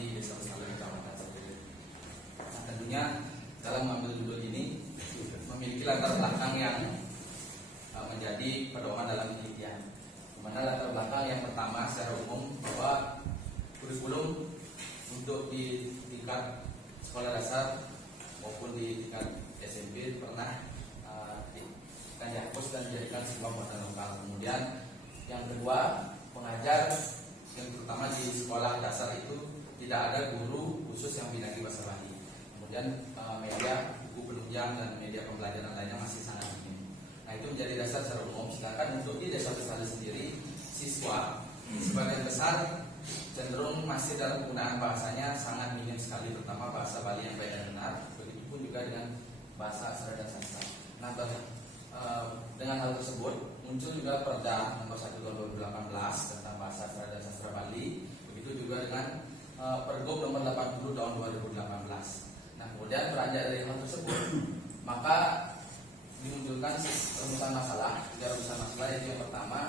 di Desa Besalu Kecamatan Sampit. Nah, tentunya dalam mengambil judul ini memiliki latar belakang yang menjadi pedoman dalam penelitian. Dimana latar belakang yang pertama secara umum bahwa kurikulum untuk di tingkat sekolah dasar maupun di tingkat SMP pernah dihapus dan dijadikan sebuah muatan lokal. Kemudian yang kedua, pengajar yang terutama di sekolah dasar itu tidak ada guru khusus yang bidang bahasa Bali. Kemudian media buku penunjang dan media pembelajaran lainnya masih sangat minim. Nah, itu menjadi dasar secara umum. Sedangkan untuk di Desa Besalu sendiri, siswa sebagian besar cenderung masih dalam penggunaan bahasanya sangat minim sekali, terutama bahasa Bali yang baik dan benar. Begitupun juga dengan bahasa aksara dan sastra. Nah, dengan hal tersebut muncul juga Perda nomor 1 tahun 2018 tentang bahasa aksara dan sastra Bali. Begitu juga dengan Pergub nomor 80 tahun 2018. Nah, kemudian beranjak dari hal tersebut, maka dimunculkan rumusan masalah. Tiga rumusan masalah, yaitu yang pertama,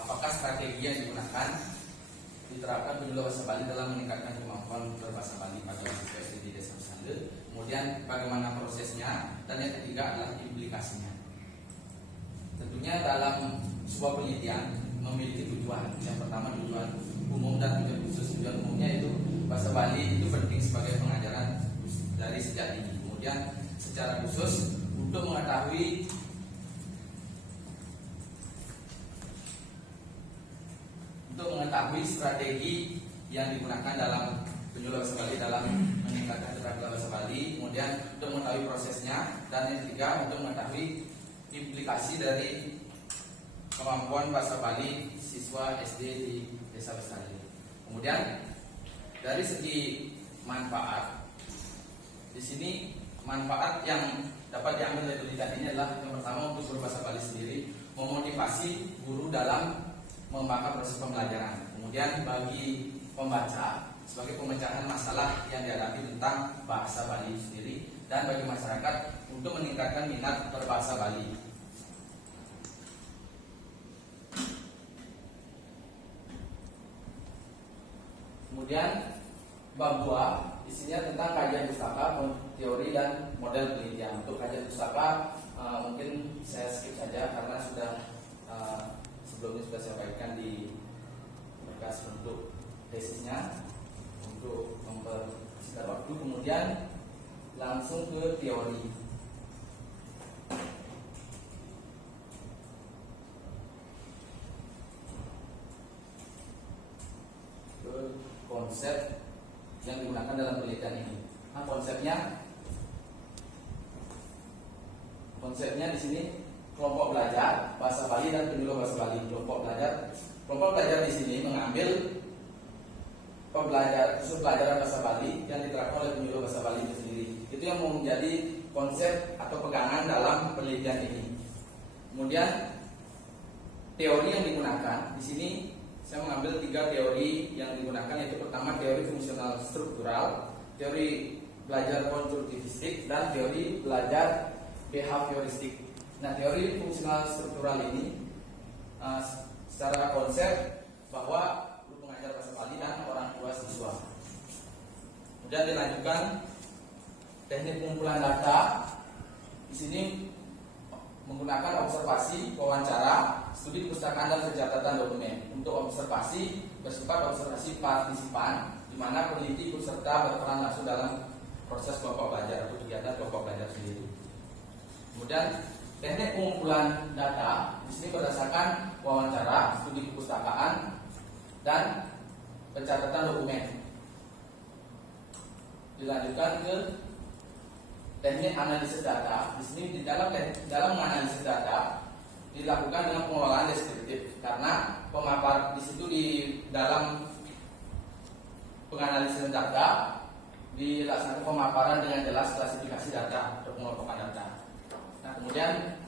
apakah strategi yang digunakan diterapkan penyuluh bahasa Bali dalam meningkatkan kemampuan berbahasa Bali pada siswa SD di Desa Besalu. Kemudian bagaimana prosesnya, dan yang ketiga adalah implikasinya. Tentunya dalam sebuah penelitian memiliki tujuan. Yang pertama tujuan umum dan tujuan khusus. Tujuan umumnya itu bahasa Bali itu penting sebagai pengajaran dari sejak dini. Kemudian secara khusus untuk mengetahui strategi yang digunakan dalam penyuluh bahasa Bali dalam meningkatkan keterampilan bahasa Bali, kemudian untuk mengetahui prosesnya, dan yang ketiga untuk mengetahui implikasi dari kemampuan bahasa Bali siswa SD di Desa Besalu. Kemudian dari segi manfaat, di sini manfaat yang dapat diambil dari penelitian ini adalah yang pertama, untuk guru bahasa Bali sendiri memotivasi guru dalam mengembangkan proses pembelajaran. Kemudian bagi pembaca sebagai pemecahan masalah yang dihadapi tentang bahasa Bali sendiri, dan bagi masyarakat untuk meningkatkan minat berbahasa Bali. Kemudian bab 2 isinya tentang kajian pustaka, teori dan model penelitian. Untuk kajian pustaka mungkin saya skip saja karena sudah sebelumnya sudah saya bagikan di berkas bentuk tesisnya untuk mempersingkat waktu. Kemudian langsung ke teori. Ke konsep yang digunakan dalam penelitian ini. Nah, konsepnya di sini kelompok belajar bahasa Bali dan penyuluh bahasa Bali. Kelompok belajar di sini mengambil khusus pelajaran bahasa Bali yang diterapkan oleh penyuluh bahasa Bali itu sendiri. Itu yang menjadi konsep atau pegangan dalam penelitian ini. Kemudian teori yang digunakan di sini, saya mengambil 3 teori yang digunakan, yaitu pertama teori fungsional struktural, teori belajar konstruktivistik, dan teori belajar behavioristik. Nah, teori fungsional struktural ini secara konsep bahwa guru pengajar bahasa Bali dan orang tua siswa. Kemudian dilanjutkan teknik pengumpulan data. Di sini menggunakan observasi, wawancara, studi perpustakaan dan pencatatan dokumen. Untuk observasi bersifat observasi partisipan, di mana peneliti ikut serta berperan langsung dalam proses kelompok belajar atau kegiatan kelompok belajar sendiri. Kemudian teknik pengumpulan data di sini berdasarkan wawancara, studi perpustakaan, dan pencatatan dokumen. Dilanjutkan ke teknik analisis data. Di sini di dalam menganalisis data dilakukan dengan pengelolaan deskriptif, karena pemapar di situ di dalam penganalisis data dilaksanakan pemaparan dengan jelas klasifikasi data atau pengelompokan data. Nah, kemudian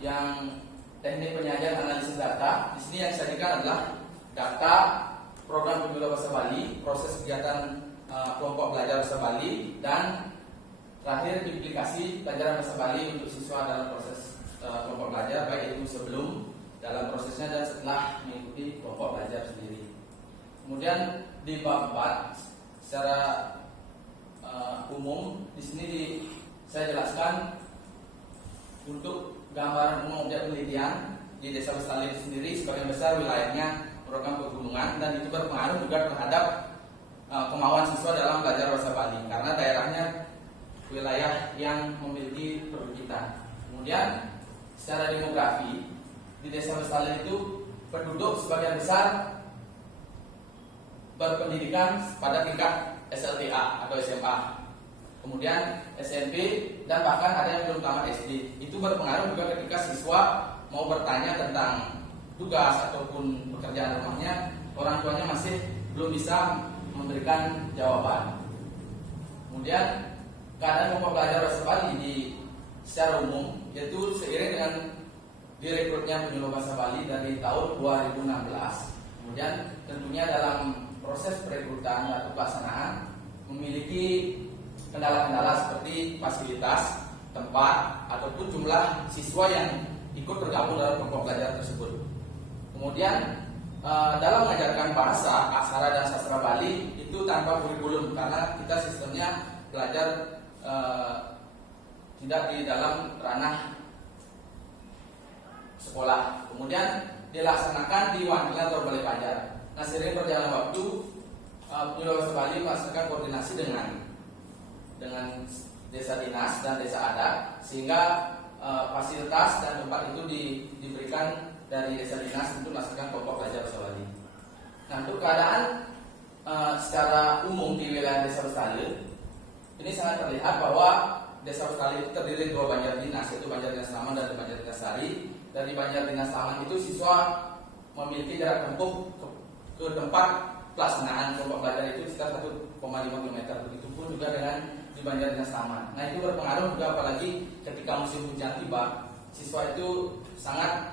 yang teknik penyajian analisis data di sini yang disajikan adalah data program penyuluh bahasa Bali, proses kegiatan kelompok belajar bahasa Bali, dan terakhir implikasi pelajaran bahasa Bali untuk siswa dalam proses kelompok belajar, baik itu sebelum, dalam prosesnya, dan setelah mengikuti kelompok belajar sendiri. Kemudian di bab 4 secara umum di sini saya jelaskan untuk gambaran umum objek penelitian di Desa Bestali sendiri. Sebagian besar wilayahnya merupakan pegunungan dan itu berpengaruh juga terhadap kemauan siswa dalam belajar bahasa Bali karena daerahnya wilayah yang memiliki perbukitan. Kemudian secara demografi di Desa Bestali itu penduduk sebagian besar berpendidikan pada tingkat SLTA atau SMA, kemudian SMP dan bahkan ada yang belum tamat SD. Itu berpengaruh juga ketika siswa mau bertanya tentang tugas ataupun pekerjaan rumahnya, orang tuanya masih belum bisa memberikan jawaban. Kemudian keadaan kelompok belajar bahasa Bali secara umum yaitu seiring dengan direkrutnya penyuluh bahasa Bali dari tahun 2016. Kemudian tentunya dalam proses perekrutan atau pelaksanaan memiliki kendala-kendala seperti fasilitas, tempat, ataupun jumlah siswa yang ikut bergabung dalam kelompok belajar tersebut. Kemudian dalam mengajarkan bahasa, aksara dan sastra Bali itu tanpa kurikulum karena kita sistemnya belajar tidak di dalam ranah sekolah. Kemudian dilaksanakan di Wangkilan atau Balai Pelajar. Nah, seiring berjalan waktu, penyuluh bahasa Bali melaksanakan koordinasi dengan desa dinas dan desa adat sehingga fasilitas dan tempat itu diberikan dari desa dinas untuk melaksanakan kelompok belajar bahasa Bali. Nah, untuk keadaan secara umum di wilayah Desa Bestali ini sangat terlihat bahwa Desa Bestali itu terdiri dari 2 banjar dinas, yaitu Banjar Dinas Taman dan Banjar Dinas Sari. Dari Banjar Dinas Taman itu siswa memiliki jarak tempuh ke tempat pelaksanaan kelompok belajar itu sekitar 1,5 km. Begitupun juga dengan di Banjar Dinas Taman. Nah, itu berpengaruh juga apalagi ketika musim hujan tiba, siswa itu sangat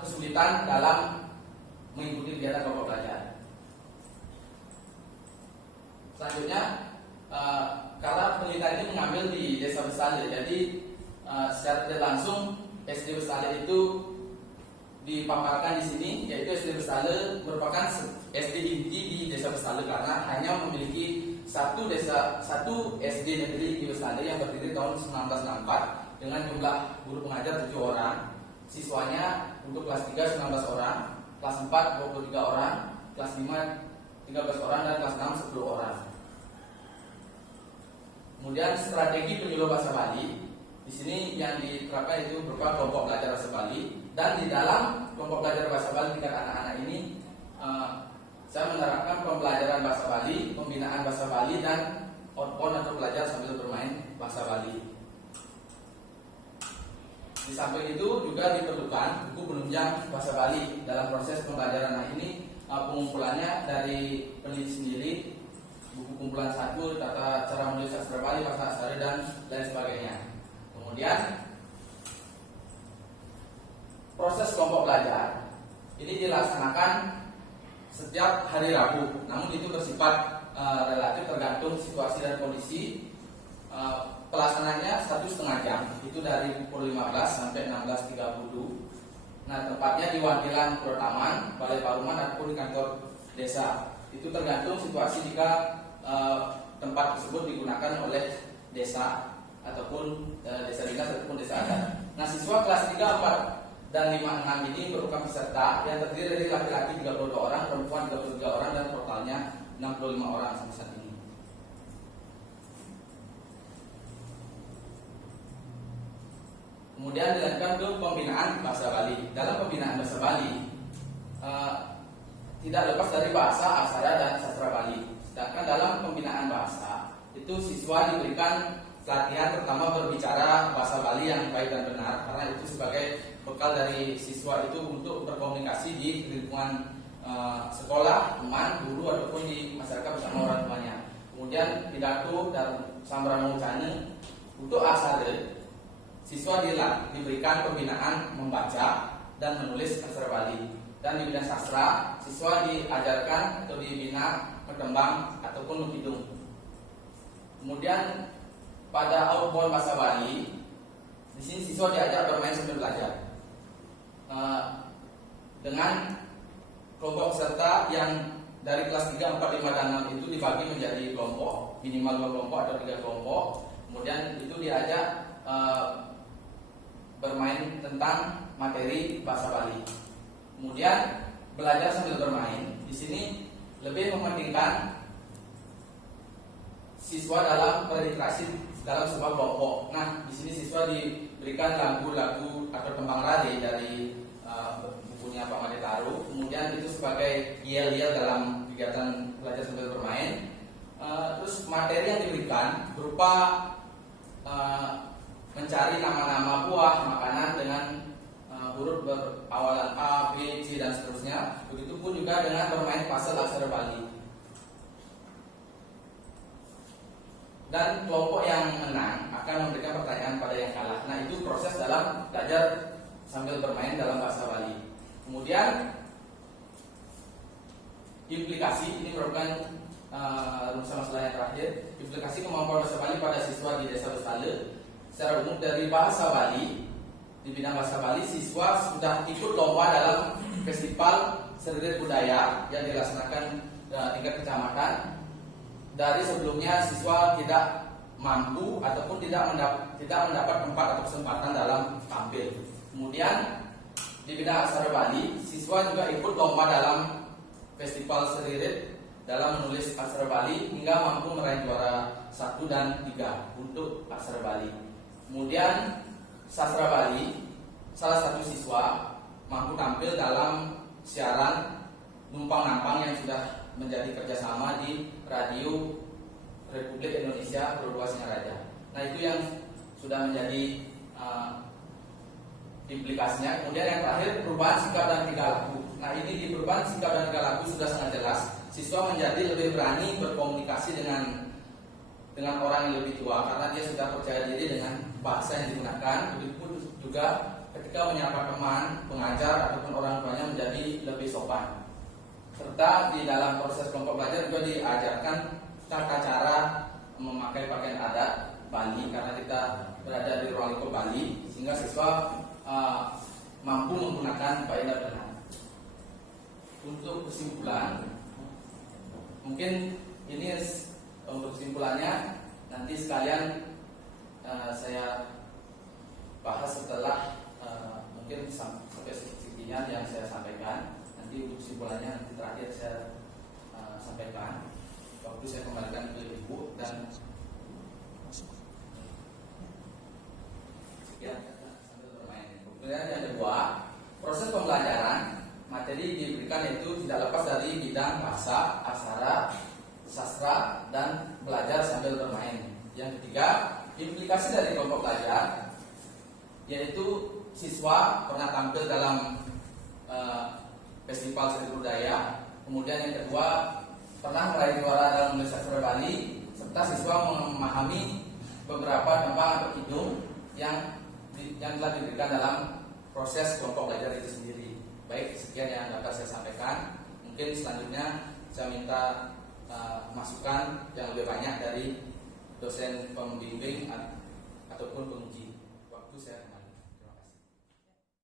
kesulitan dalam mengikuti kegiatan kelompok belajar. Selanjutnya, karena penelitian ini mengambil di Desa Bestali, jadi secara tidak langsung SD Bestali itu dipaparkan di sini, yaitu SD Bestali merupakan SD inti di Desa Bestali karena hanya memiliki satu SD negeri di Bestali yang berdiri tahun 1964 dengan jumlah guru pengajar 7 orang, siswanya untuk kelas 3 19 orang, kelas 4 23 orang, kelas 5 13 orang dan kelas 6 10 orang. Kemudian strategi penyuluh bahasa Bali di sini yang diterapkan itu berupa kelompok belajar bahasa Bali, dan di dalam kelompok belajar bahasa Bali tingkat anak-anak ini saya menerapkan pembelajaran bahasa Bali, pembinaan bahasa Bali, dan outbound atau belajar sambil bermain bahasa Bali. Di samping itu juga diperlukan buku penunjang bahasa Bali dalam proses pembelajaran. Nah, ini pengumpulannya dari peneliti sendiri, buku kumpulan 1 tata cara menulis sastra Bali, bahasa Asari dan lain sebagainya. Kemudian proses kelompok belajar ini dilaksanakan setiap hari Rabu, namun itu bersifat relatif tergantung situasi dan kondisi. Pelaksananya 1,5 jam, itu dari pukul 15 sampai 16.30. Nah, tempatnya di Wangkilan Purwotaman, Balai Paruman ataupun di kantor desa. Itu tergantung situasi jika tempat tersebut digunakan oleh desa ataupun desa dinas ataupun desa adat. Nah, siswa kelas 3, 4 dan 5, 6 ini merupakan peserta yang terdiri dari laki-laki 32 orang, perempuan 33 orang, dan totalnya 65 orang sampai saat ini. Kemudian dilanjutkan ke pembinaan bahasa Bali. Dalam pembinaan bahasa Bali tidak lepas dari bahasa, aksara, dan sastra Bali. Sedangkan dalam pembinaan bahasa itu siswa diberikan pelatihan terutama berbicara bahasa Bali yang baik dan benar, karena itu sebagai bekal dari siswa itu untuk berkomunikasi di lingkungan sekolah, teman, guru, ataupun di masyarakat bersama orang tuanya. Kemudian pidato dan sambaran ucapane. Untuk aksara, siswa diberikan pembinaan membaca dan menulis aksara Bali. Dan di bidang sastra, siswa diajarkan atau dibina berkembang ataupun menghitung. Kemudian pada outbound bahasa Bali, di sini siswa diajar bermain sambil belajar dengan kelompok peserta yang dari kelas 3, 4, 5, dan 6 itu dibagi menjadi kelompok, minimal 2 kelompok atau 3 kelompok. Kemudian itu diajak bermain tentang materi bahasa Bali. Kemudian belajar sambil bermain. Di sini lebih mementingkan siswa dalam berinteraksi dalam sebuah kelompok. Nah, di sini siswa diberikan lagu-lagu atau tembang rade dari bukunya Pak Made Taruh. Kemudian itu sebagai yel-yel dalam kegiatan belajar sambil bermain. Terus materi yang diberikan berupa mencari nama-nama buah, makanan dengan huruf berawalan A, B, C, dan seterusnya. Begitupun juga dengan bermain puzzle aksara Bali. Dan kelompok yang menang akan memberikan pertanyaan pada yang kalah. Nah, itu proses dalam belajar sambil bermain dalam bahasa Bali. Kemudian implikasi, ini merupakan rumus masalah yang terakhir. Implikasi kemampuan bahasa Bali pada siswa di Desa Bestale. Secara umum dari bahasa Bali, di bidang bahasa Bali, siswa sudah ikut lomba dalam festival seni budaya yang dilaksanakan tingkat kecamatan. Dari sebelumnya siswa tidak mampu ataupun tidak mendapat tempat atau kesempatan dalam tampil. Kemudian di bidang aksara Bali, siswa juga ikut lomba dalam festival seririt dalam menulis aksara Bali hingga mampu meraih juara 1 dan 3 untuk aksara Bali. Kemudian sastra Bali, salah satu siswa mampu tampil dalam siaran numpang nampang yang sudah menjadi kerjasama di Radio Republik Indonesia Pulau Singaraja. Nah, itu yang sudah menjadi implikasinya. Kemudian yang terakhir, perubahan sikap dan tingkah laku. Nah, ini di perubahan sikap dan tingkah laku sudah sangat jelas. Siswa menjadi lebih berani berkomunikasi dengan orang yang lebih tua karena dia sudah percaya diri dengan bahasa yang digunakan. Begitu juga ketika menyapa teman, pengajar ataupun orang tuanya menjadi lebih sopan. Serta di dalam proses kelompok belajar juga diajarkan tata cara memakai pakaian adat Bali karena kita berada di ruang lingkup Bali, sehingga siswa mampu menggunakan faedah benar. Untuk kesimpulan, mungkin ini untuk kesimpulannya nanti sekalian saya bahas setelah mungkin sampai segitinya yang saya sampaikan. Nanti untuk kesimpulannya nanti terakhir saya sampaikan. Waktu saya kembalikan ke Ibu dan sekian sambil bermain. Kemudian yang kedua, proses pembelajaran materi diberikan itu tidak lepas dari bidang bahasa, aksara, sastra, dan belajar sambil bermain. Yang ketiga, implikasi dari kelompok belajar, yaitu siswa pernah tampil dalam festival seni budaya. Kemudian yang kedua, pernah meraih juara dalam menulis aksara Bali, serta siswa memahami beberapa tembang atau idiom yang telah diberikan dalam proses kelompok belajar itu sendiri. Baik, sekian yang dapat saya sampaikan. Mungkin selanjutnya saya minta masukan yang lebih banyak dari dosen pembimbing ataupun